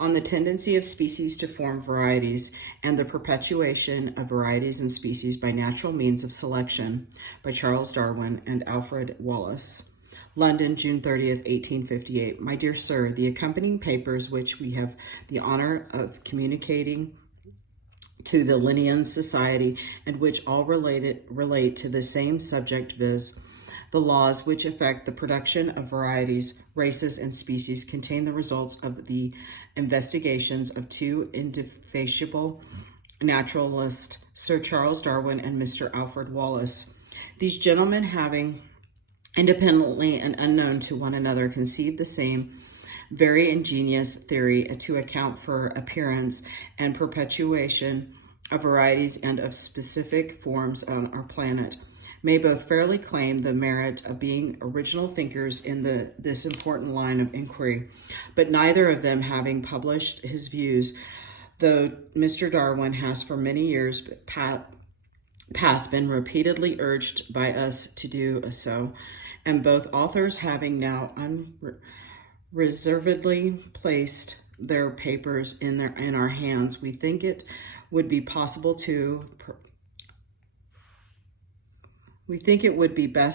on the tendency of species to form varieties and the perpetuation of varieties and species by natural means of selection by Charles Darwin and Alfred Wallace. London, June 30th, 1858. My dear sir, the accompanying papers which we have the honor of communicating to the Linnean Society and which all relate to the same subject, viz. The laws which affect the production of varieties, races, and species, contain the results of the investigations of two indefatigable naturalists, Sir Charles Darwin and Mr. Alfred Wallace. These gentlemen, having independently and unknown to one another, conceived the same very ingenious theory to account for appearance and perpetuation of varieties and of specific forms on our planet, may both fairly claim the merit of being original thinkers in this important line of inquiry, but neither of them having published his views, though Mr. Darwin has for many years past been repeatedly urged by us to do so, and both authors having now unreservedly placed their papers in our hands, we think it would be best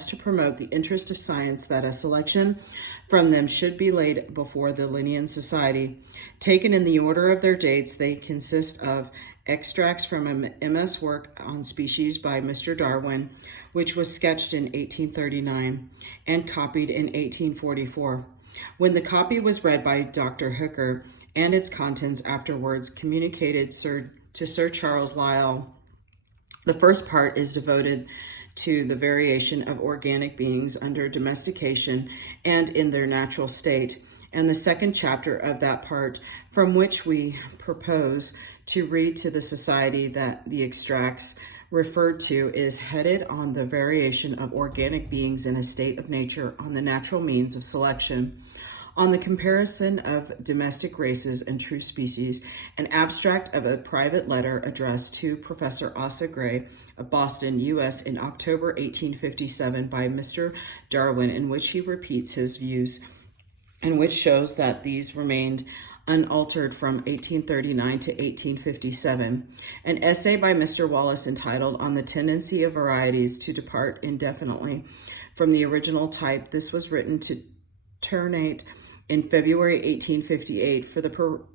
to promote the interest of science that a selection from them should be laid before the Linnean Society. Taken in the order of their dates, they consist of extracts from a MS work on species by Mr. Darwin, which was sketched in 1839 and copied in 1844. When the copy was read by Dr. Hooker and its contents afterwards communicated to Sir Charles Lyell, the first part is devoted to the variation of organic beings under domestication and in their natural state, and the second chapter of that part, from which we propose to read to the society that the extracts referred to, is headed on the variation of organic beings in a state of nature on the natural means of selection, on the comparison of domestic races and true species, an abstract of a private letter addressed to Professor Asa Gray of Boston, U.S. in October 1857 by Mr. Darwin, in which he repeats his views and which shows that these remained unaltered from 1839 to 1857. An essay by Mr. Wallace entitled On the Tendency of Varieties to Depart Indefinitely from the Original Type. This was written to terminate in February 1858 for the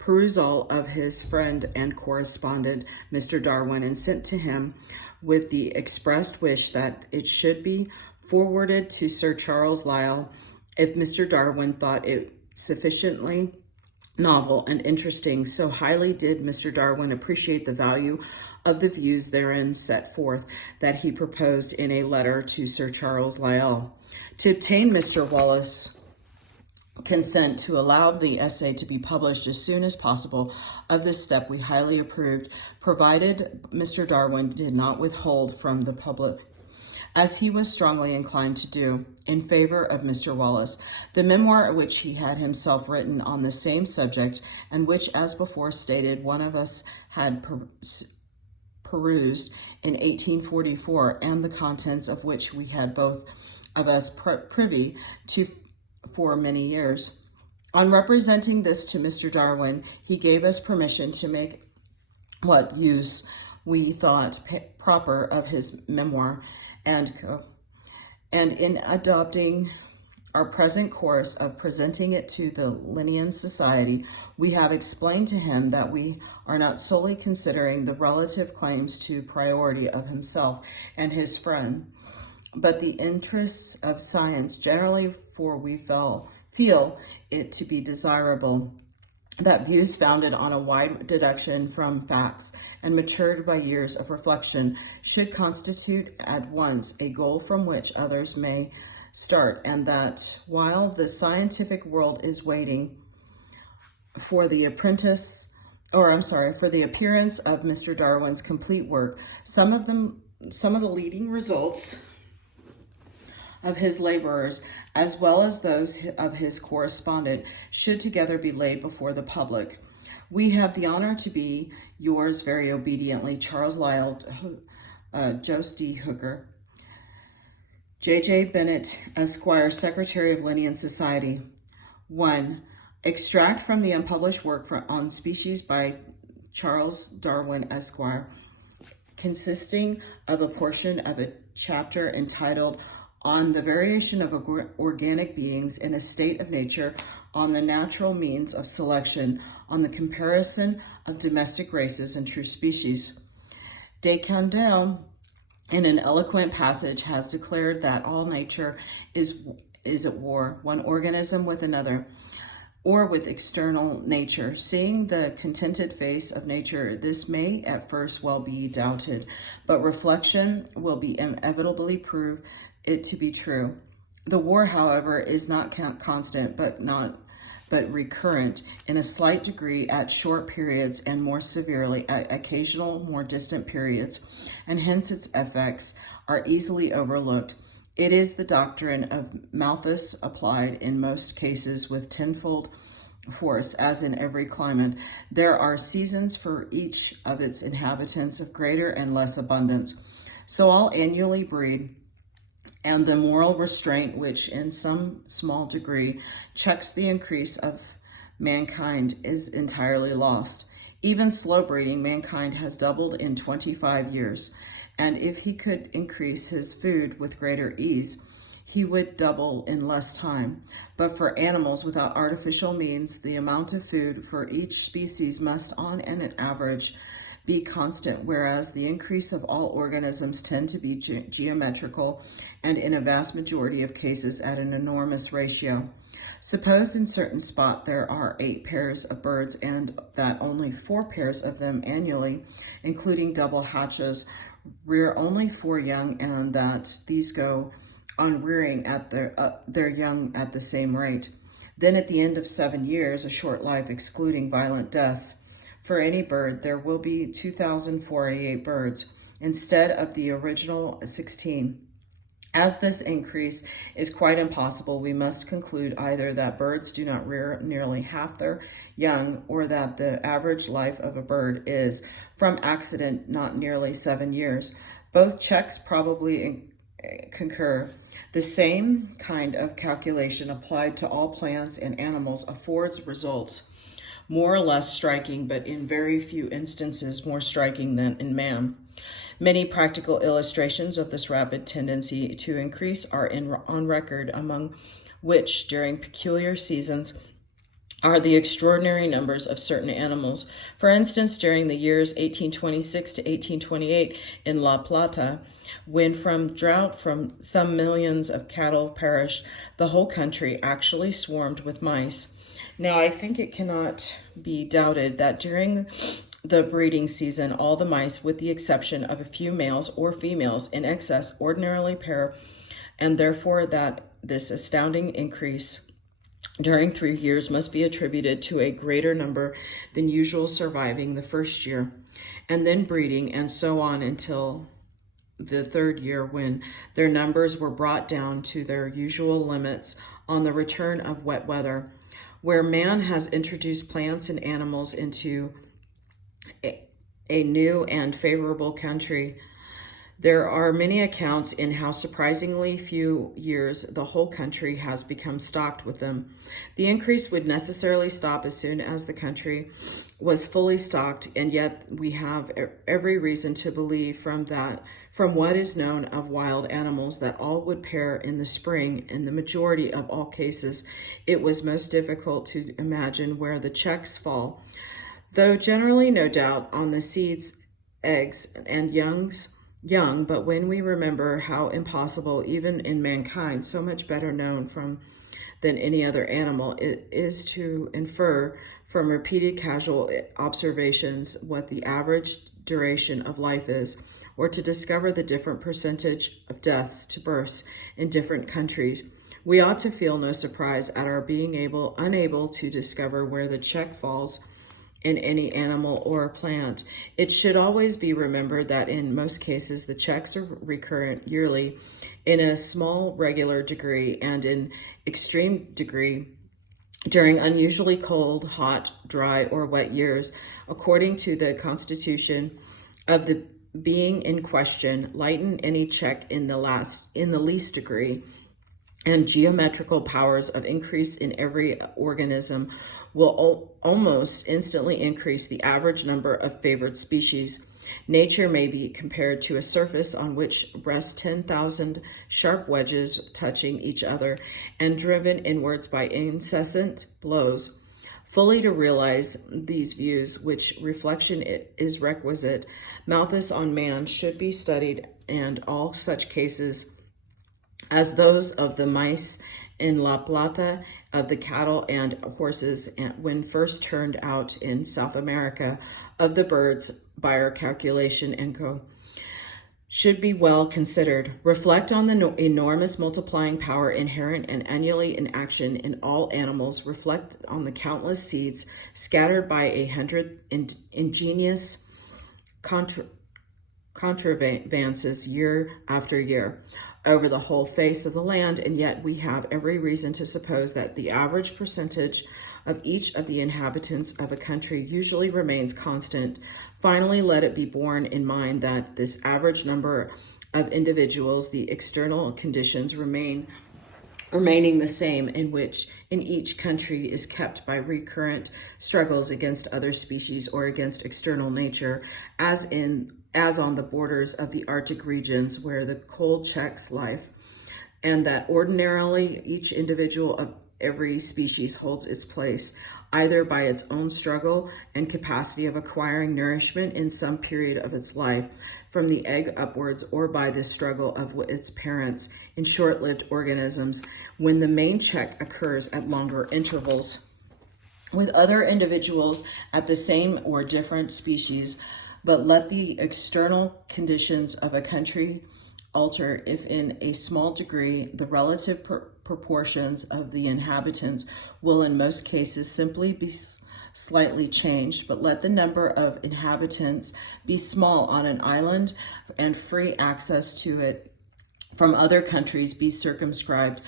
perusal of his friend and correspondent, Mr. Darwin, and sent to him with the expressed wish that it should be forwarded to Sir Charles Lyell if Mr. Darwin thought it sufficiently novel and interesting. So highly did Mr. Darwin appreciate the value of the views therein set forth that he proposed in a letter to Sir Charles Lyell to obtain Mr. Wallace's consent to allow the essay to be published as soon as possible. Of this step we highly approved, provided Mr. Darwin did not withhold from the public, as he was strongly inclined to do, in favor of Mr. Wallace, the memoir which he had himself written on the same subject, and which, as before stated, one of us had perused in 1844, and the contents of which we had both of us privy to for many years. On representing this to Mr. Darwin, he gave us permission to make what use we thought proper of his memoir, and in adopting our present course of presenting it to the Linnean Society, we have explained to him that we are not solely considering the relative claims to priority of himself and his friend, but the interests of science generally, for we feel it to be desirable that views founded on a wide deduction from facts and matured by years of reflection should constitute at once a goal from which others may start, and that while the scientific world is waiting for the appearance of Mr. Darwin's complete work, some of the leading results of his laborers, as well as those of his correspondent, should together be laid before the public. We have the honor to be yours very obediently, Charles Lyell, Jos D. Hooker, J.J. Bennett, Esquire, Secretary of Linnean Society. 1. Extract from the unpublished work on species by Charles Darwin, Esquire, consisting of a portion of a chapter entitled On the Variation of Organic Beings in a State of Nature, on the Natural Means of Selection, on the Comparison of Domestic Races and True Species. Descandel, in an eloquent passage, has declared that all nature is at war, one organism with another, or with external nature. Seeing the contented face of nature, this may at first well be doubted, but reflection will be inevitably prove it to be true. The war, however, is not constant, but recurrent in a slight degree at short periods, and more severely at occasional, more distant periods, and hence its effects are easily overlooked. It is the doctrine of Malthus applied in most cases with tenfold force, as in every climate. There are seasons for each of its inhabitants of greater and less abundance. So all annually breed, and the moral restraint which in some small degree checks the increase of mankind is entirely lost. Even slow breeding, mankind has doubled in 25 years, and if he could increase his food with greater ease, he would double in less time. But for animals without artificial means, the amount of food for each species must on an average be constant, whereas the increase of all organisms tend to be geometrical, and in a vast majority of cases at an enormous ratio. Suppose in certain spot there are 8 pairs of birds, and that only 4 pairs of them annually, including double hatches, rear only 4 young, and that these go on rearing at their young at the same rate. Then at the end of 7 years, a short life excluding violent deaths, for any bird there will be 2,048 birds instead of the original 16. As this increase is quite impossible, we must conclude either that birds do not rear nearly half their young, or that the average life of a bird is, from accident, not nearly 7 years. Both checks probably concur. The same kind of calculation applied to all plants and animals affords results more or less striking, but in very few instances more striking than in man. Many practical illustrations of this rapid tendency to increase are on record, among which, during peculiar seasons, are the extraordinary numbers of certain animals. For instance, during the years 1826 to 1828 in La Plata, when from drought some millions of cattle perished, the whole country actually swarmed with mice. Now, I think it cannot be doubted that during the breeding season, all the mice, with the exception of a few males or females in excess, ordinarily pair, and therefore that this astounding increase during 3 years must be attributed to a greater number than usual surviving the first year, and then breeding, and so on until the 3rd year, when their numbers were brought down to their usual limits on the return of wet weather, where man has introduced plants and animals into a new and favorable country. There are many accounts in how surprisingly few years the whole country has become stocked with them. The increase would necessarily stop as soon as the country was fully stocked, and yet we have every reason to believe from what is known of wild animals that all would pair in the spring. In the majority of all cases, it was most difficult to imagine where the checks fall, though generally, no doubt, on the seeds, eggs, and young, but when we remember how impossible, even in mankind, so much better known than any other animal, it is to infer from repeated casual observations what the average duration of life is, or to discover the different percentage of deaths to births in different countries, we ought to feel no surprise at our being unable to discover where the check falls in any animal or plant. It should always be remembered that in most cases the checks are recurrent yearly in a small regular degree, and in extreme degree during unusually cold, hot, dry, or wet years, according to the constitution of the being in question. Lighten any check in the least degree, and geometrical powers of increase in every organism will almost instantly increase the average number of favored species. Nature may be compared to a surface on which rest 10,000 sharp wedges touching each other and driven inwards by incessant blows. Fully to realize these views, which reflection is requisite, Malthus on man should be studied, and all such cases as those of the mice in La Plata, of the cattle and horses when first turned out in South America, of the birds by our calculation and go, should be well considered. Reflect on the enormous multiplying power inherent and annually in action in all animals. Reflect on the countless seeds scattered by 100 ingenious contrivances year after year over the whole face of the land, and yet we have every reason to suppose that the average percentage of each of the inhabitants of a country usually remains constant. Finally, let it be borne in mind that this average number of individuals, the external conditions remaining the same in each country is kept by recurrent struggles against other species or against external nature, as on the borders of the Arctic regions where the cold checks life, and that ordinarily each individual of every species holds its place, either by its own struggle and capacity of acquiring nourishment in some period of its life, from the egg upwards, or by the struggle of its parents in short-lived organisms, when the main check occurs at longer intervals with other individuals at the same or different species. But let the external conditions of a country alter, if in a small degree, the relative proportions of the inhabitants will in most cases simply be slightly changed, but let the number of inhabitants be small on an island and free access to it from other countries be circumscribed,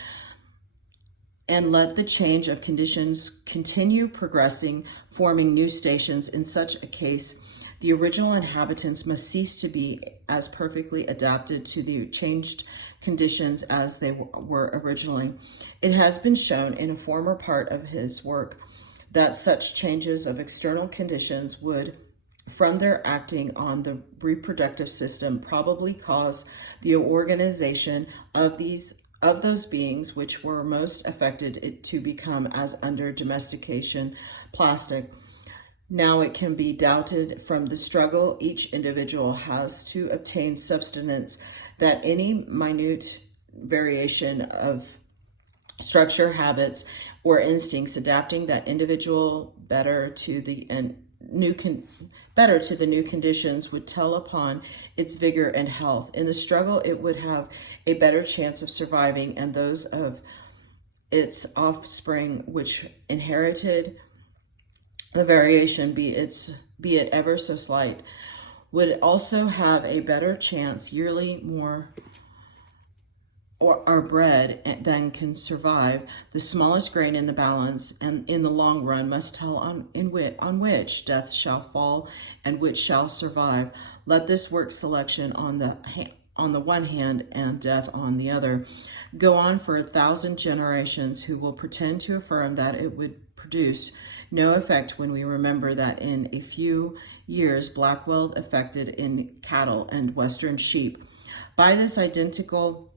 and let the change of conditions continue progressing, forming new stations. In such a case, the original inhabitants must cease to be as perfectly adapted to the changed conditions as they were originally. It has been shown in a former part of his work that such changes of external conditions would, from their acting on the reproductive system, probably cause the organization of those beings which were most affected to become, as under domestication, plastic. Now it can be doubted from the struggle each individual has to obtain subsistence that any minute variation of structure, habits, or instincts adapting that individual better to the new conditions would tell upon its vigor and health. In the struggle, it would have a better chance of surviving, and those of its offspring which inherited the variation, be it ever so slight, would also have a better chance. Yearly more are bred than can survive. The smallest grain in the balance, and in the long run must tell on which death shall fall and which shall survive. Let this work selection on the one hand and death on the other go on for 1,000 generations, who will pretend to affirm that it would produce no effect when we remember that in a few years Blackwell affected in cattle and western sheep. By this identical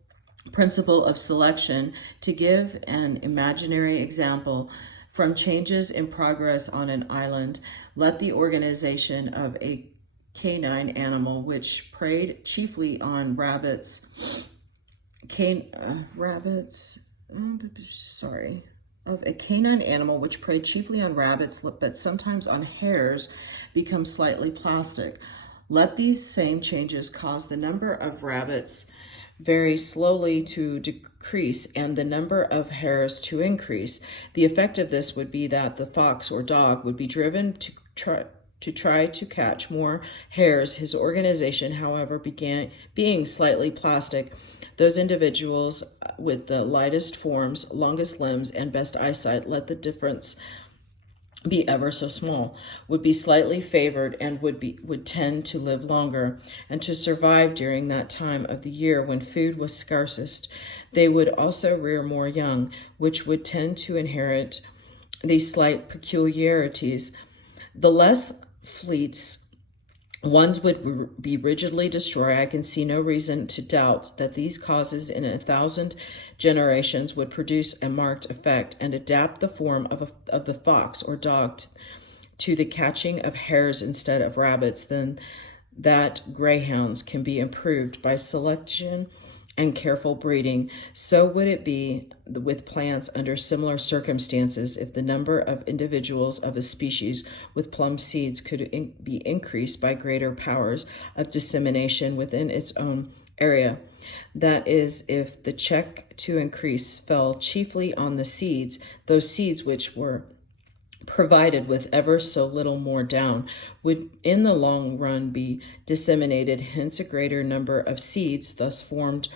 principle of selection, to give an imaginary example, from changes in progress on an island, let the organization of a canine animal which preyed chiefly on of a canine animal which preyed chiefly on rabbits, but sometimes on hares, become slightly plastic. Let these same changes cause the number of rabbits very slowly to decrease and the number of hares to increase. The effect of this would be that the fox or dog would be driven to try to catch more hares. His organization, however, being slightly plastic. Those individuals with the lightest forms, longest limbs, and best eyesight, let the difference be ever so small, would be slightly favored and would tend to live longer and to survive during that time of the year when food was scarcest. They would also rear more young, which would tend to inherit these slight peculiarities. The less fleets ones would be rigidly destroyed. I can see no reason to doubt that these causes in 1,000 generations would produce a marked effect and adapt the form of the fox or dog to the catching of hares instead of rabbits. Then that greyhounds can be improved by selection and careful breeding. So would it be with plants under similar circumstances if the number of individuals of a species with plum seeds could be increased by greater powers of dissemination within its own area. That is, if the check to increase fell chiefly on the seeds, those seeds which were provided with ever so little more down, would in the long run be disseminated. Hence, a greater number of seeds thus formed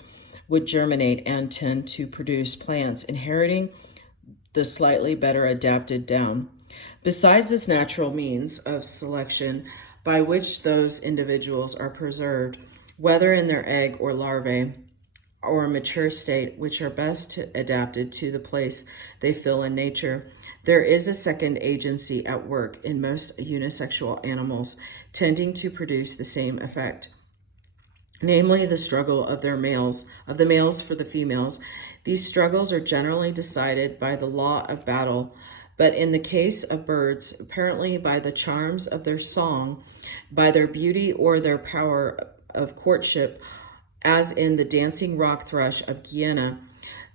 would germinate and tend to produce plants inheriting the slightly better adapted down. Besides this natural means of selection by which those individuals are preserved, whether in their egg or larvae or mature state, which are best adapted to the place they fill in nature, there is a second agency at work in most unisexual animals, tending to produce the same effect, namely the struggle of the males for the females. These struggles are generally decided by the law of battle, but in the case of birds, apparently by the charms of their song, by their beauty or their power of courtship, as in the dancing rock thrush of Guyana.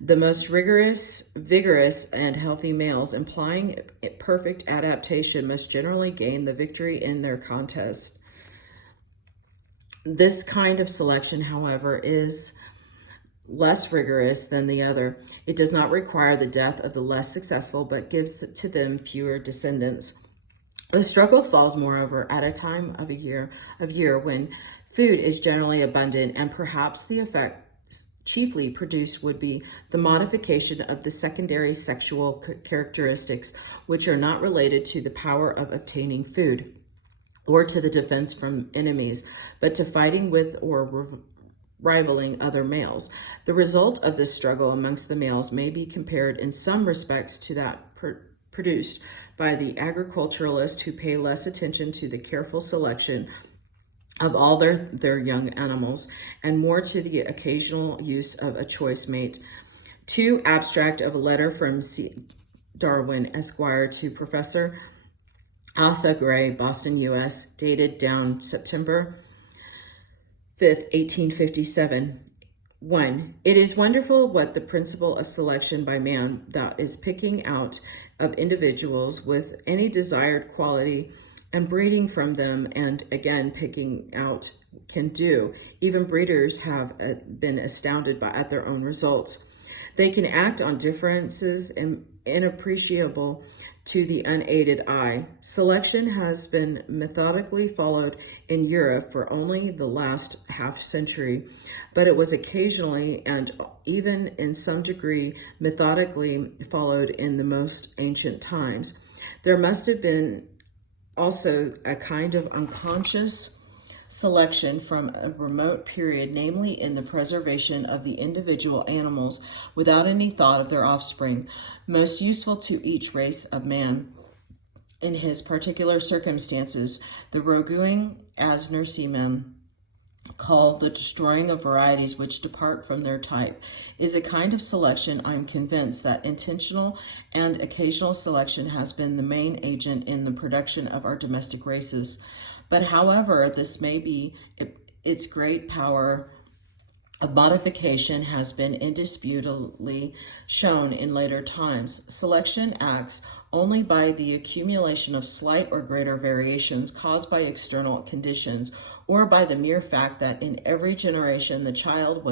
The most vigorous, and healthy males, implying perfect adaptation, must generally gain the victory in their contest. This kind of selection, however, is less rigorous than the other. It does not require the death of the less successful, but gives to them fewer descendants. The struggle falls, moreover, at a time of year when food is generally abundant, and perhaps the effect chiefly produced would be the modification of the secondary sexual characteristics, which are not related to the power of obtaining food or to the defense from enemies, but to fighting with or rivaling other males. The result of this struggle amongst the males may be compared in some respects to that produced by the agriculturalists who pay less attention to the careful selection of all their young animals, and more to the occasional use of a choice mate. Too abstract of a letter from Darwin, Esquire, to Professor Asa Gray, Boston, U.S., dated down September 5th, 1857. 1. It is wonderful what the principle of selection by man, that is picking out of individuals with any desired quality and breeding from them, and again picking out, can do. Even breeders have been astounded at their own results. They can act on differences inappreciable to the unaided eye. Selection has been methodically followed in Europe for only the last half century, but it was occasionally and even in some degree methodically followed in the most ancient times. There must have been also a kind of unconscious selection from a remote period, namely in the preservation of the individual animals without any thought of their offspring, most useful to each race of man in his particular circumstances. The roguing, as nurserymen call the destroying of varieties which depart from their type, is a kind of selection. I'm convinced that intentional and occasional selection has been the main agent in the production of our domestic races. But however this may be, its great power of modification has been indisputably shown in later times. Selection acts only by the accumulation of slight or greater variations caused by external conditions, or by the mere fact that in every generation the child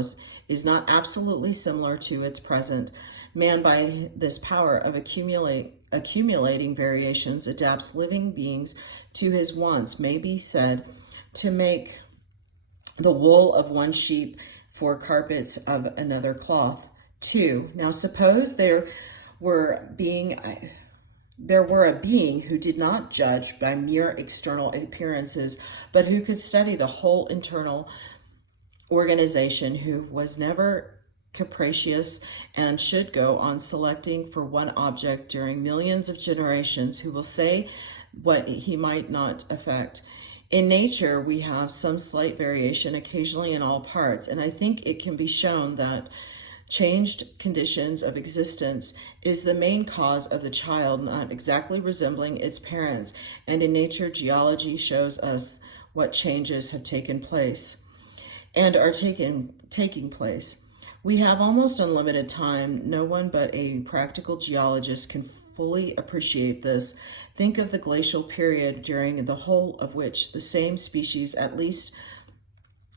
is not absolutely similar to its present. Man, by this power of accumulating variations, adapts living beings to his wants, may be said to make the wool of one sheep for carpets of another cloth. 2. Now suppose there were being there were a being who did not judge by mere external appearances, but who could study the whole internal organization, who was never capricious and should go on selecting for one object during millions of generations, who will say what he might not affect. In nature, we have some slight variation occasionally in all parts, and I think it can be shown that changed conditions of existence is the main cause of the child not exactly resembling its parents, and in nature, geology shows us what changes have taken place and are taking place. We have almost unlimited time. No one but a practical geologist can fully appreciate this. Think of the glacial period during the whole of which the same species, at least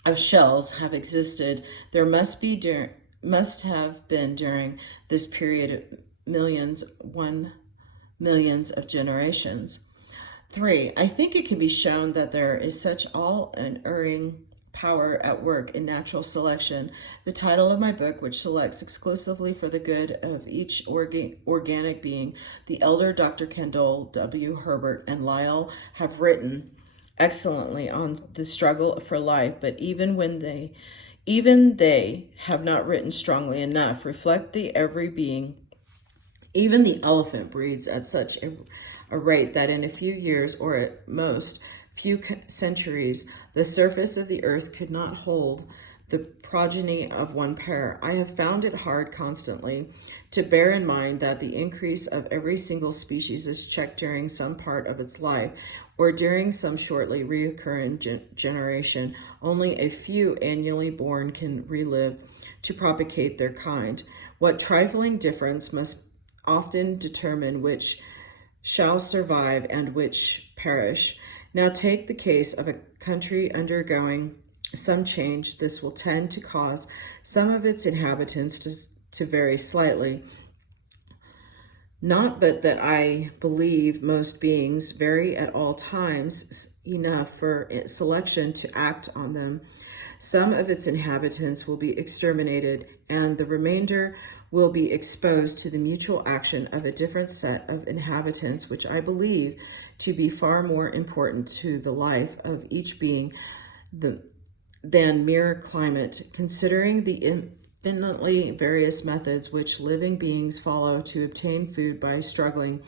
of shells, have existed. There must have been during this period millions of generations. 3, I think it can be shown that there is such all-unerring power at work in natural selection. The title of my book, which selects exclusively for the good of each organic being, the elder Dr. Kendall W. Herbert and Lyle have written excellently on the struggle for life, but even they have not written strongly enough. Reflect the every being. Even the elephant breeds at such a rate that in a few years, or at most few centuries, the surface of the earth could not hold the progeny of one pair. I have found it hard constantly to bear in mind that the increase of every single species is checked during some part of its life, or during some shortly recurring generation. Only a few annually born can relive to propagate their kind. What trifling difference must often determine which shall survive and which perish. Now take the case of a country undergoing some change. This will tend to cause some of its inhabitants to vary slightly. Not but that I believe most beings vary at all times enough for selection to act on them. Some of its inhabitants will be exterminated, and the remainder will be exposed to the mutual action of a different set of inhabitants, which I believe to be far more important to the life of each being than mere climate, considering the infinitely various methods which living beings follow to obtain food by struggling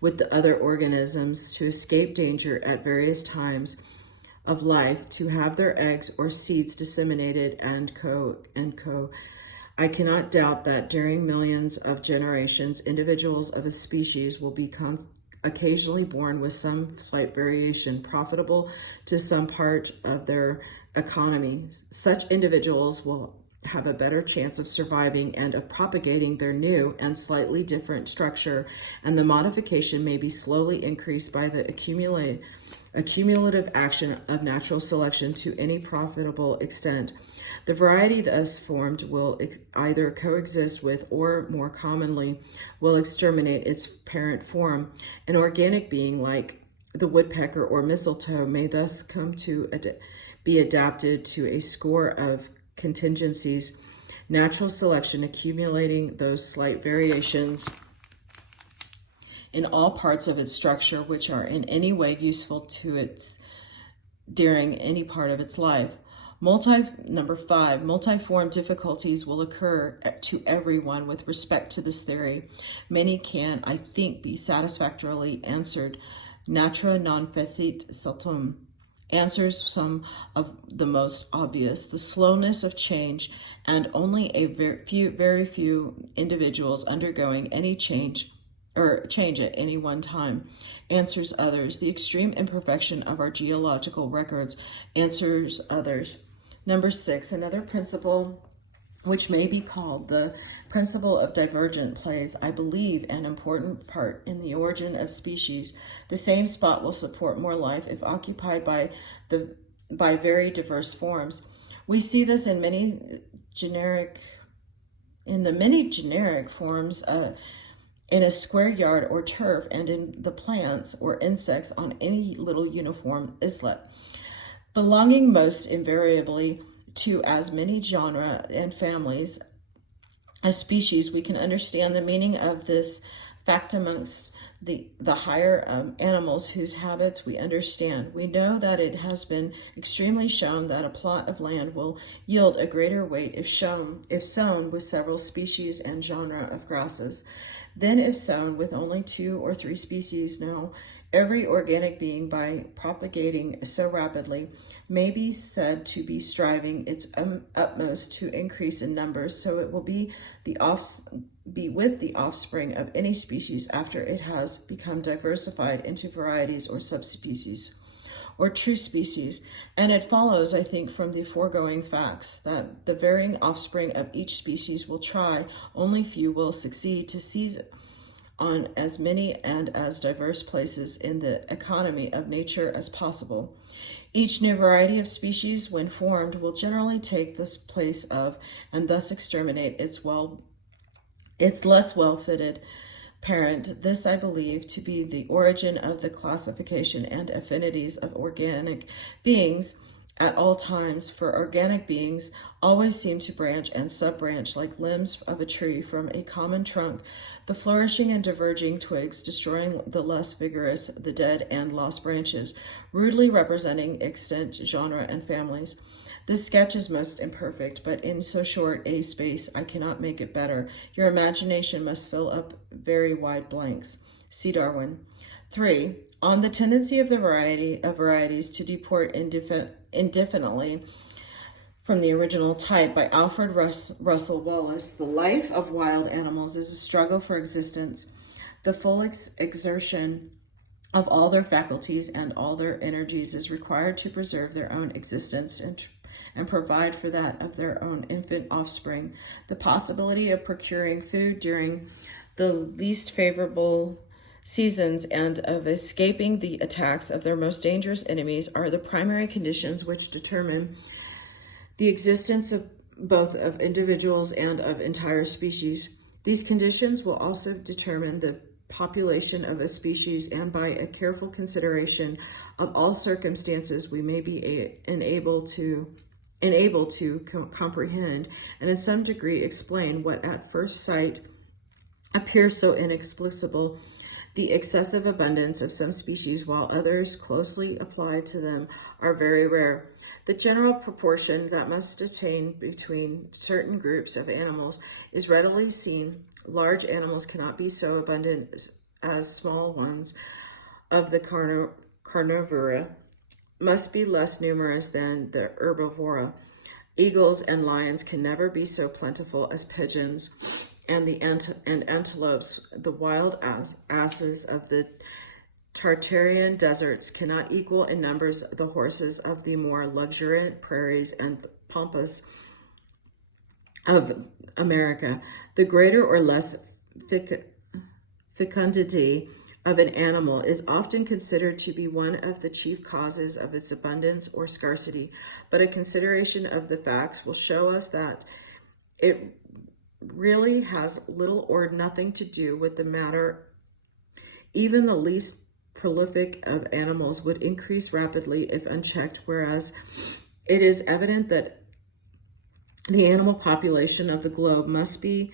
with the other organisms, to escape danger at various times of life, to have their eggs or seeds disseminated, and co. I cannot doubt that during millions of generations, individuals of a species will become occasionally born with some slight variation, profitable to some part of their economy. Such individuals will have a better chance of surviving and of propagating their new and slightly different structure, and the modification may be slowly increased by the accumulative action of natural selection to any profitable extent. The variety thus formed will either coexist with, or more commonly, will exterminate its parent form. An organic being like the woodpecker or mistletoe may thus come to be adapted to a score of contingencies, natural selection accumulating those slight variations in all parts of its structure which are in any way useful to its during any part of its life. Number 5, multiform difficulties will occur to everyone with respect to this theory. Many can, I think, be satisfactorily answered. Natra non fecit saltum answers some of the most obvious. The slowness of change, and only a very few individuals undergoing any change at any one time, answers others. The extreme imperfection of our geological records answers others. Number 6, another principle which may be called the principle of divergent plays, I believe, an important part in the origin of species. The same spot will support more life if occupied by very diverse forms. We see this in many generic forms in a square yard or turf, and in the plants or insects on any little uniform islet, belonging most invariably to as many genera and families as species. We can understand the meaning of this fact amongst the higher animals whose habits we understand. We know that it has been extremely shown that a plot of land will yield a greater weight if sown with several species and genera of grasses than if sown with only 2 or 3 species. Now, every organic being, by propagating so rapidly, may be said to be striving its utmost to increase in numbers, so it will be with the offspring of any species after it has become diversified into varieties or subspecies or true species. And it follows, I think, from the foregoing facts that the varying offspring of each species will try, only few will succeed to seize on as many and as diverse places in the economy of nature as possible. Each new variety of species, when formed, will generally take this place of, and thus exterminate its less well-fitted parent. This I believe to be the origin of the classification and affinities of organic beings at all times, for organic beings always seem to branch and sub-branch like limbs of a tree from a common trunk, the flourishing and diverging twigs destroying the less vigorous, the dead and lost branches, rudely representing extant genera and families. This sketch is most imperfect, but in so short a space I cannot make it better. Your imagination must fill up very wide blanks. See Darwin. 3. On the tendency of the varieties to deport indefinitely from the original type, by Alfred Russel Wallace. The life of wild animals is a struggle for existence. The full exertion of all their faculties and all their energies is required to preserve their own existence and provide for that of their own infant offspring. The possibility of procuring food during the least favorable seasons and of escaping the attacks of their most dangerous enemies are the primary conditions which determine the existence of both of individuals and of entire species. These conditions will also determine the population of a species, and by a careful consideration of all circumstances we may be enabled to comprehend and in some degree explain what at first sight appears so inexplicable, the excessive abundance of some species, while others closely applied to them are very rare. The general proportion that must obtain between certain groups of animals is readily seen. Large animals cannot be so abundant as small ones of the carnivora must be less numerous than the herbivora. Eagles and lions can never be so plentiful as pigeons, and antelopes. The wild asses of the Tartarian deserts cannot equal in numbers the horses of the more luxuriant prairies and pampas of America. The greater or less fecundity of an animal is often considered to be one of the chief causes of its abundance or scarcity, but a consideration of the facts will show us that it really has little or nothing to do with the matter. Even the least prolific of animals would increase rapidly if unchecked, whereas it is evident that the animal population of the globe must be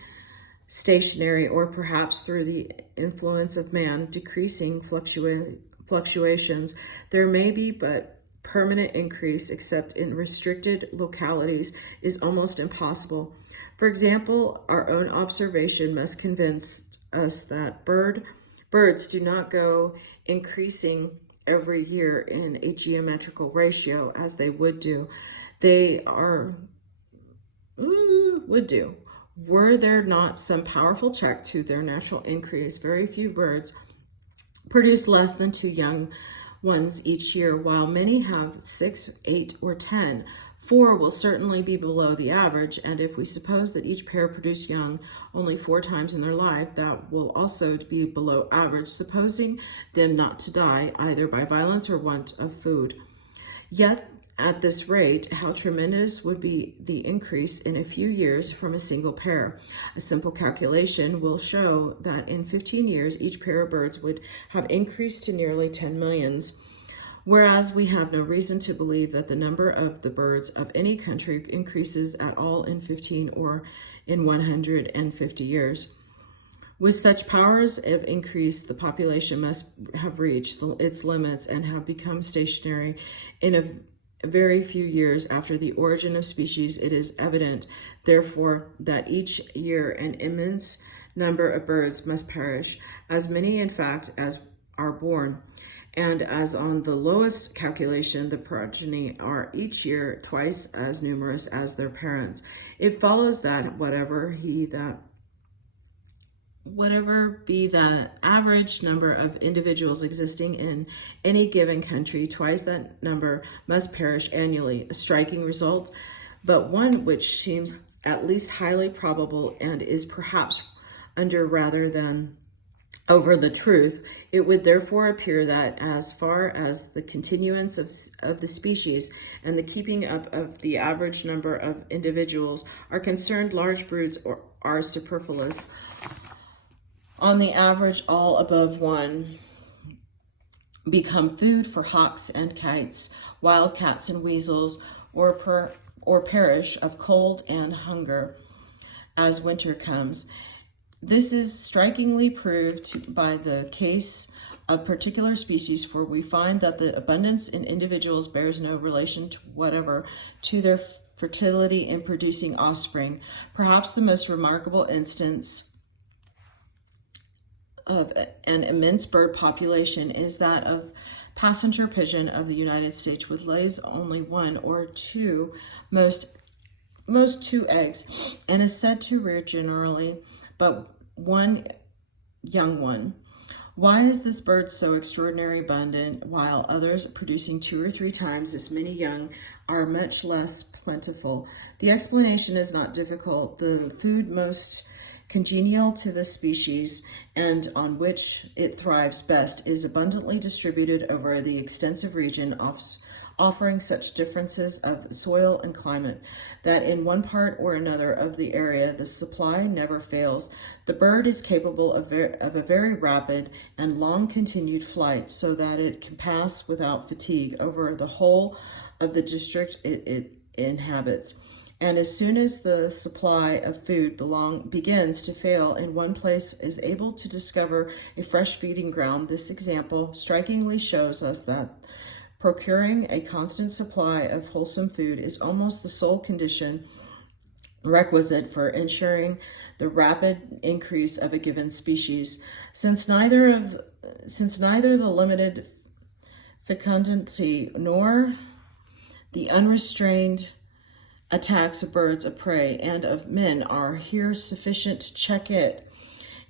stationary, or perhaps through the influence of man decreasing fluctuations. There may be, but permanent increase, except in restricted localities, is almost impossible. For example, our own observation must convince us that birds do not go increasing every year in a geometrical ratio as they would do. Were there not some powerful check to their natural increase, very few birds produce less than 2 young ones each year, while many have 6, 8, or 10. 4 will certainly be below the average, and if we suppose that each pair produce young only 4 times in their life, that will also be below average, supposing them not to die either by violence or want of food. Yet, at this rate, how tremendous would be the increase in a few years from a single pair. A simple calculation will show that in 15 years, each pair of birds would have increased to nearly 10 millions. Whereas we have no reason to believe that the number of the birds of any country increases at all in 15 or in 150 years. With such powers of increase, the population must have reached its limits and have become stationary in a very few years after the origin of species. It is evident, therefore, that each year an immense number of birds must perish, as many, in fact, as are born. And as on the lowest calculation, the progeny are each year twice as numerous as their parents, it follows that whatever be the average number of individuals existing in any given country, twice that number must perish annually. A striking result, but one which seems at least highly probable and is perhaps under rather than over the truth. It would therefore appear that as far as the continuance of the species and the keeping up of the average number of individuals are concerned, large broods are superfluous. On the average, all above one become food for hawks and kites, wildcats and weasels, or perish of cold and hunger as winter comes. This is strikingly proved by the case of particular species, for we find that the abundance in individuals bears no relation whatever to their fertility in producing offspring. Perhaps the most remarkable instance of an immense bird population is that of passenger pigeon of the United States, which lays only one or two, most 2 eggs, and is said to rear generally but one young one. Why is this bird so extraordinarily abundant, while others producing 2 or 3 times as many young are much less plentiful? The explanation is not difficult. The food most congenial to the species and on which it thrives best is abundantly distributed over the extensive region, offering such differences of soil and climate that in one part or another of the area the supply never fails. The bird is capable of a very rapid and long continued flight, so that it can pass without fatigue over the whole of the district it inhabits. And as soon as the supply of food begins to fail in one place, is able to discover a fresh feeding ground. This example strikingly shows us that procuring a constant supply of wholesome food is almost the sole condition requisite for ensuring the rapid increase of a given species. Since neither the limited fecundity nor the unrestrained attacks of birds of prey and of men are here sufficient to check it,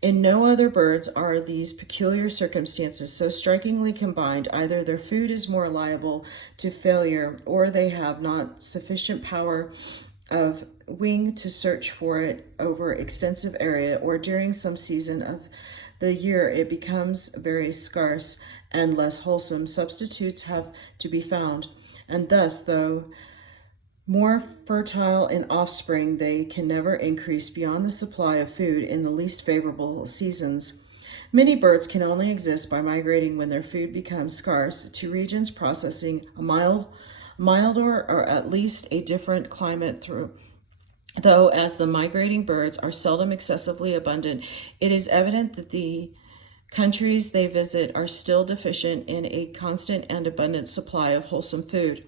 in no other birds are these peculiar circumstances so strikingly combined. Either their food is more liable to failure, or they have not sufficient power of wing to search for it over extensive area, or during some season of the year it becomes very scarce and less wholesome. Substitutes have to be found, and thus, though more fertile in offspring, they can never increase beyond the supply of food in the least favorable seasons. Many birds can only exist by migrating when their food becomes scarce to regions possessing a milder or at least a different climate though as the migrating birds are seldom excessively abundant, it is evident that the countries they visit are still deficient in a constant and abundant supply of wholesome food.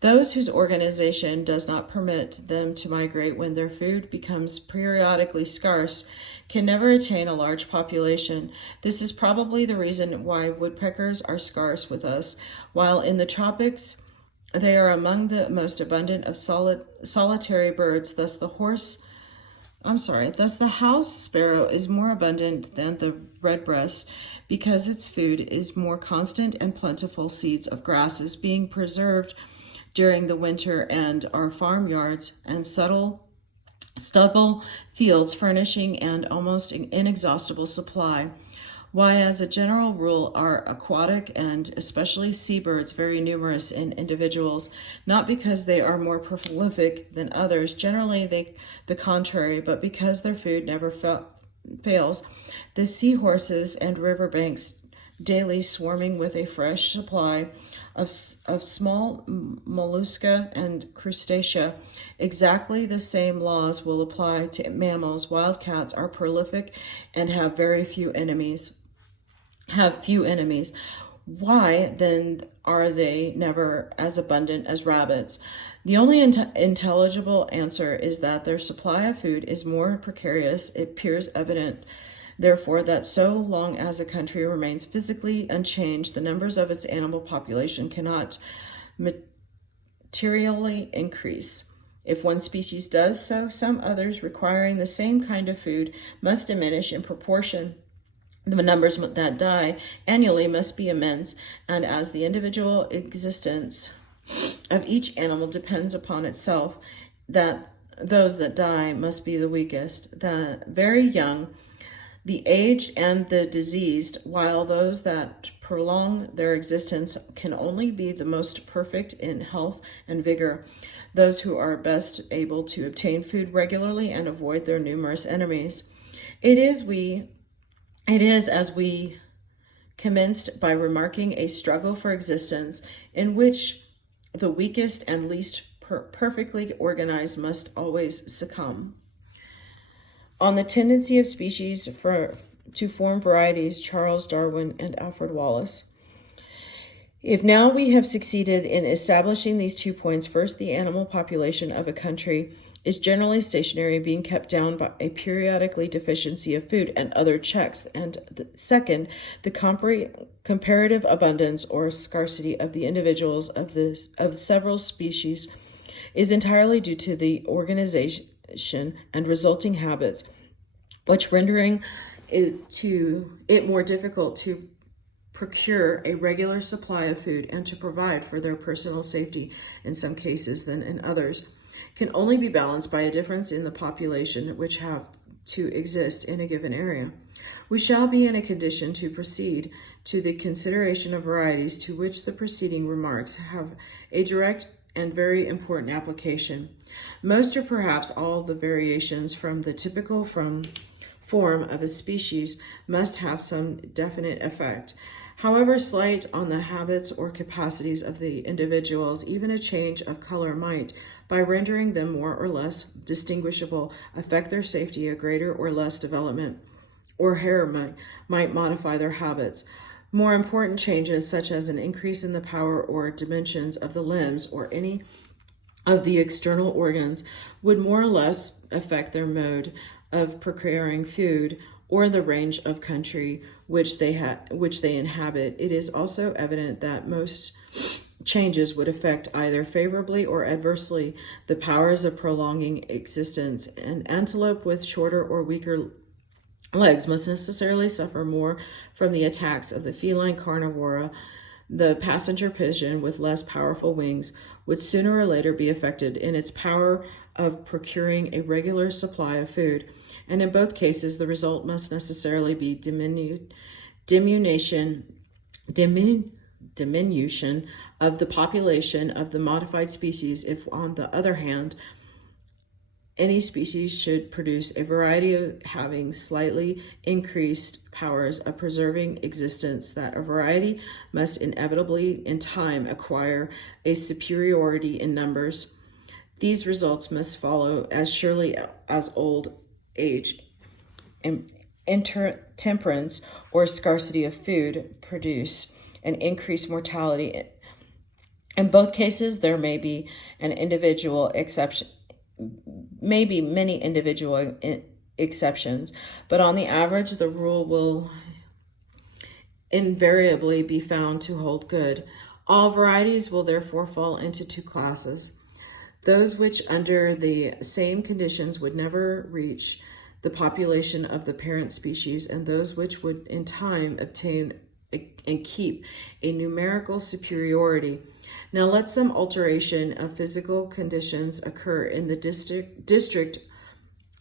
Those whose organization does not permit them to migrate when their food becomes periodically scarce can never attain a large population. This is probably the reason why woodpeckers are scarce with us, while in the tropics they are among the most abundant of solitary birds. Thus the house sparrow is more abundant than the redbreast, because its food is more constant and plentiful. Seeds of grasses being preserved during the winter, and our farmyards and stubble fields furnishing an almost inexhaustible supply. Why, as a general rule, are aquatic and especially seabirds very numerous in individuals, not because they are more prolific than others, generally the contrary, but because their food never fails. The seahorses and riverbanks daily swarming with a fresh supply of small mollusca and crustacea. Exactly the same laws will apply to mammals. Wild cats are prolific and have very few enemies. Why then are they never as abundant as rabbits? The only intelligible answer is that their supply of food is more precarious. It appears evident, therefore, that so long as a country remains physically unchanged, the numbers of its animal population cannot materially increase. If one species does so, some others requiring the same kind of food must diminish in proportion. The numbers that die annually must be immense, and as the individual existence of each animal depends upon itself, that those that die must be the weakest, the very young, the aged, and the diseased, while those that prolong their existence can only be the most perfect in health and vigor, those who are best able to obtain food regularly and avoid their numerous enemies. It is as we commenced by remarking a struggle for existence in which the weakest and least perfectly organized must always succumb. On the tendency of species to form varieties, Charles Darwin and Alfred Wallace. If now we have succeeded in establishing these 2 points, first, the animal population of a country is generally stationary, being kept down by a periodically deficiency of food and other checks, and second, the comparative abundance or scarcity of the individuals of several species is entirely due to the organization and resulting habits, which rendering it more difficult to procure a regular supply of food and to provide for their personal safety in some cases than in others, can only be balanced by a difference in the population which have to exist in a given area. We shall be in a condition to proceed to the consideration of varieties, to which the preceding remarks have a direct and very important application. Most or perhaps all the variations from the typical form of a species must have some definite effect, however slight, on the habits or capacities of the individuals. Even a change of color might, by rendering them more or less distinguishable, affect their safety. A greater or less development or hair might modify their habits. More important changes, such as an increase in the power or dimensions of the limbs or any of the external organs, would more or less affect their mode of procuring food or the range of country which they inhabit. It is also evident that most changes would affect either favorably or adversely the powers of prolonging existence. An antelope with shorter or weaker legs must necessarily suffer more from the attacks of the feline carnivora. The passenger pigeon with less powerful wings would sooner or later be affected in its power of procuring a regular supply of food, and in both cases the result must necessarily be diminution of the population of the modified species. If, on the other hand, any species should produce a variety of having slightly increased powers of preserving existence, that a variety must inevitably in time acquire a superiority in numbers. These results must follow as surely as old age, intemperance, or scarcity of food produce an increased mortality. In both cases, there may be many individual exceptions, but on the average, the rule will invariably be found to hold good. All varieties will therefore fall into 2 classes: those which under the same conditions would never reach the population of the parent species, and those which would in time obtain and keep a numerical superiority. Now let some alteration of physical conditions occur in the district,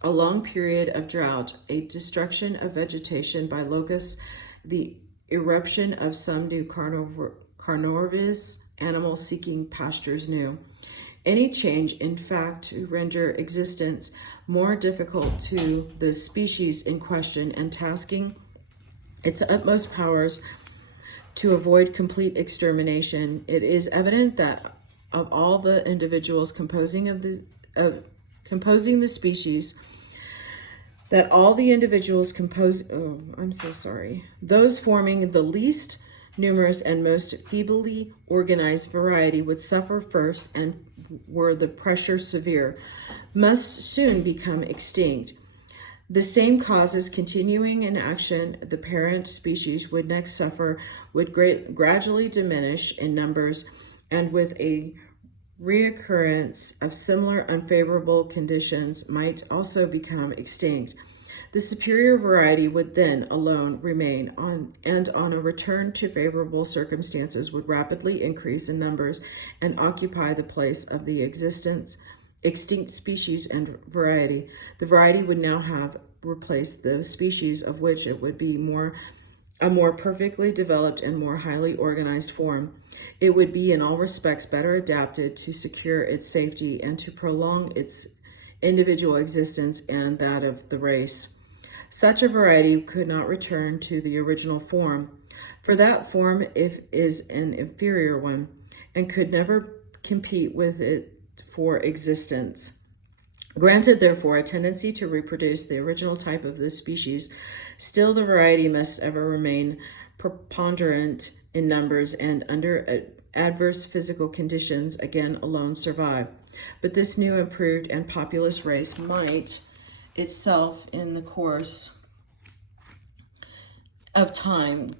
a long period of drought, a destruction of vegetation by locusts, the eruption of some new carnivorous animal seeking pastures new. Any change, in fact, to render existence more difficult to the species in question and tasking its utmost powers to avoid complete extermination. It is evident that of all the individuals composing the species, that all the individuals those forming the least numerous and most feebly organized variety would suffer first, and were the pressure severe, must soon become extinct. The same causes continuing in action, the parent species would next suffer, would gradually diminish in numbers, and with a reoccurrence of similar unfavorable conditions might also become extinct. The superior variety would then alone remain and on a return to favorable circumstances would rapidly increase in numbers and occupy the place of the extinct species and variety. The variety would now have replaced the species, of which it would be a more perfectly developed and more highly organized form. It would be in all respects better adapted to secure its safety and to prolong its individual existence and that of the race. Such a variety could not return to the original form, for that form is an inferior one, and could never compete with it for existence. Granted, therefore, a tendency to reproduce the original type of the species, still the variety must ever remain preponderant in numbers and under adverse physical conditions again alone survive. But this new improved and populous race might itself in the course of time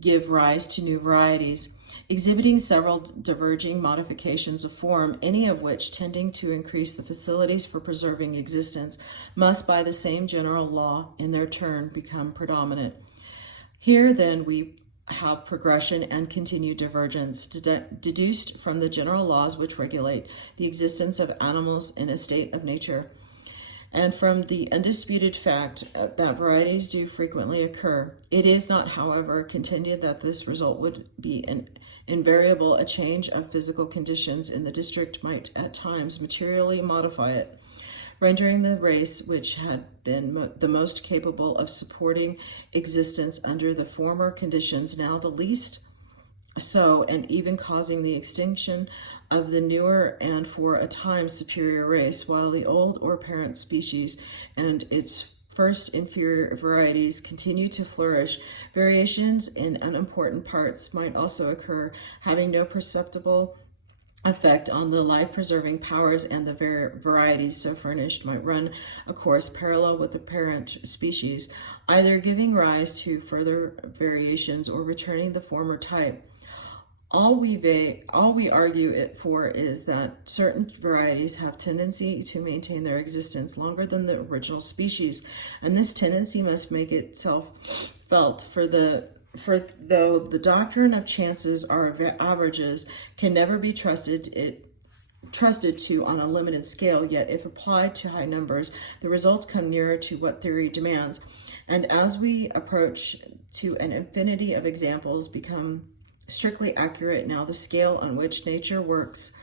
give rise to new varieties, exhibiting several diverging modifications of form, any of which tending to increase the facilities for preserving existence, must by the same general law in their turn become predominant. Here then we have progression and continued divergence, deduced from the general laws which regulate the existence of animals in a state of nature, and from the undisputed fact that varieties do frequently occur. It is not, however, contended that this result would be invariable. A change of physical conditions in the district might at times materially modify it, rendering the race which had been the most capable of supporting existence under the former conditions now the least so, and even causing the extinction of the newer and for a time superior race, while the old or parent species and its first inferior varieties continue to flourish. Variations in unimportant parts might also occur, having no perceptible effect on the life-preserving powers, and the varieties so furnished might run a course parallel with the parent species, either giving rise to further variations or returning the former type. All we argue it for is that certain varieties have tendency to maintain their existence longer than the original species, and this tendency must make itself felt. For though the doctrine of chances or averages can never be trusted to on a limited scale, yet if applied to high numbers, the results come nearer to what theory demands, and as we approach to an infinity of examples become strictly accurate. Now the scale on which nature works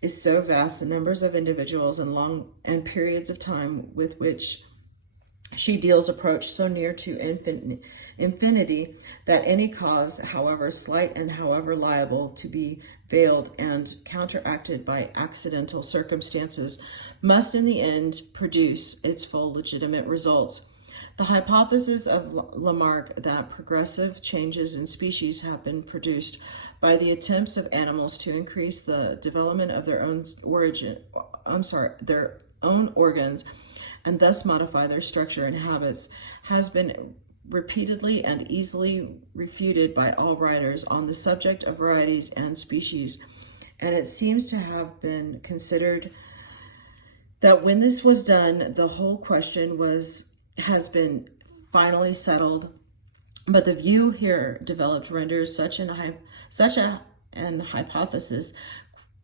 is so vast, the numbers of individuals and long and periods of time with which she deals approach so near to infinity that any cause, however slight and however liable to be veiled and counteracted by accidental circumstances, must in the end produce its full legitimate results. The hypothesis of Lamarck that progressive changes in species have been produced by the attempts of animals to increase the development of their own organs and thus modify their structure and habits has been repeatedly and easily refuted by all writers on the subject of varieties and species, and it seems to have been considered that when this was done, the whole question has been finally settled. But the view here developed renders such an hypothesis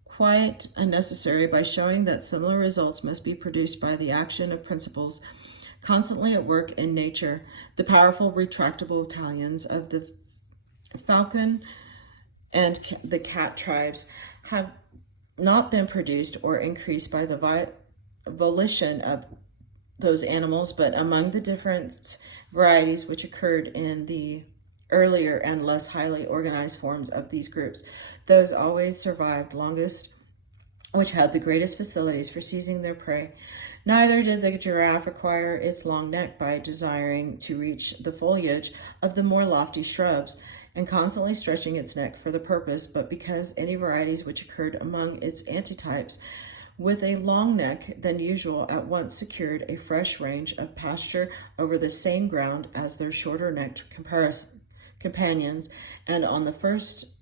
quite unnecessary by showing that similar results must be produced by the action of principles constantly at work in nature. The powerful retractable talons of the falcon and the cat tribes have not been produced or increased by the volition of those animals, but among the different varieties which occurred in the earlier and less highly organized forms of these groups. Those always survived longest, which had the greatest facilities for seizing their prey. Neither did the giraffe acquire its long neck by desiring to reach the foliage of the more lofty shrubs and constantly stretching its neck for the purpose, but because any varieties which occurred among its antitypes with a long neck than usual at once secured a fresh range of pasture over the same ground as their shorter-necked companions, and on the first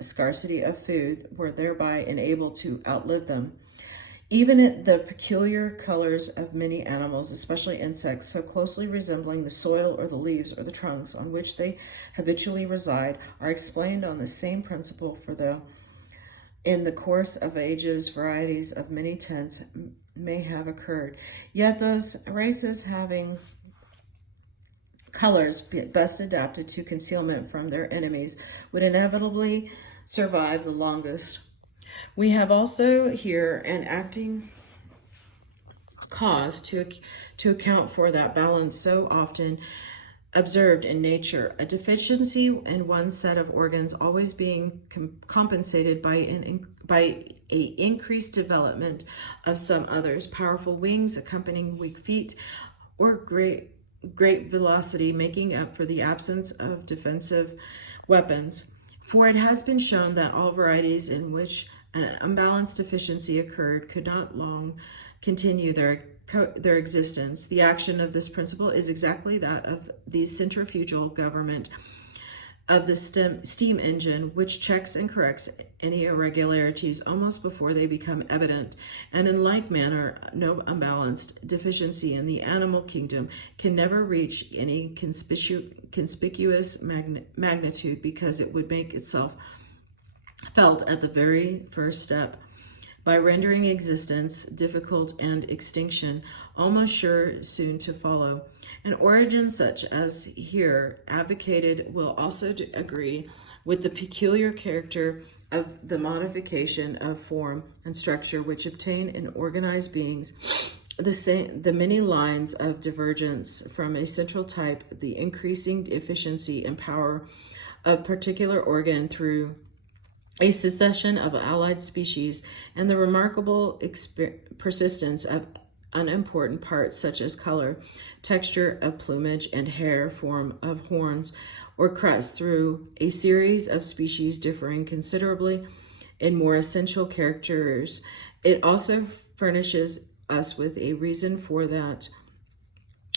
scarcity of food were thereby enabled to outlive them. Even the peculiar colors of many animals, especially insects, so closely resembling the soil or the leaves or the trunks on which they habitually reside, are explained on the same principle, for though in the course of ages varieties of many tints may have occurred, yet those races having colors best adapted to concealment from their enemies would inevitably survive the longest. We have also here an acting cause to account for that balance so often observed in nature, a deficiency in one set of organs always being compensated by a increased development of some others, powerful wings accompanying weak feet, or great velocity making up for the absence of defensive weapons. For it has been shown that all varieties in which an unbalanced deficiency occurred could not long continue their existence. The action of this principle is exactly that of the centrifugal government of the steam engine, which checks and corrects any irregularities almost before they become evident. And in like manner, no unbalanced deficiency in the animal kingdom can never reach any conspicuous magnitude, because it would make itself felt at the very first step, by rendering existence difficult and extinction almost sure soon to follow. An origin such as here advocated will also agree with the peculiar character of the modification of form and structure which obtain in organized beings, the many lines of divergence from a central type, the increasing efficiency and power of particular organ through a succession of allied species, and the remarkable persistence of unimportant parts such as color, texture of plumage, and hair, form of horns or crest, through a series of species differing considerably in more essential characters. It also furnishes us with a reason for that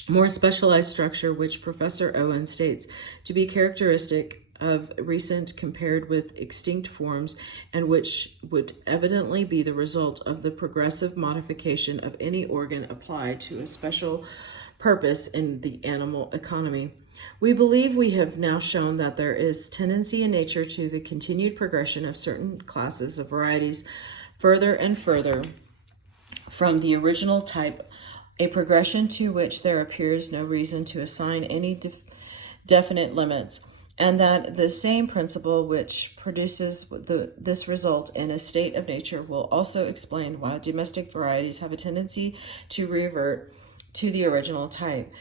more specialized structure which Professor Owen states to be characteristic of recent compared with extinct forms, and which would evidently be the result of the progressive modification of any organ applied to a special purpose in the animal economy. We believe we have now shown that there is tendency in nature to the continued progression of certain classes of varieties further and further from the original type, a progression to which there appears no reason to assign any definite limits, and that the same principle which produces this result in a state of nature will also explain why domestic varieties have a tendency to revert to the original type.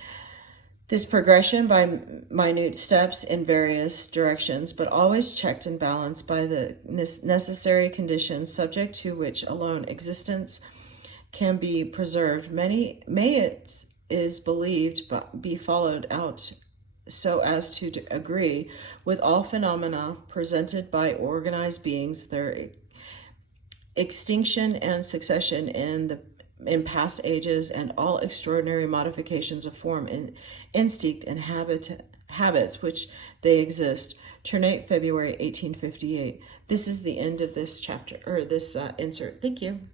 This progression by minute steps in various directions, but always checked and balanced by the necessary conditions subject to which alone existence can be preserved, may it is believed be followed out so as to agree with all phenomena presented by organized beings, their extinction and succession in past ages, and all extraordinary modifications of form, instinct, and habits which they exist. Ternate, February 1858. This is the end of this chapter, or this insert. Thank you.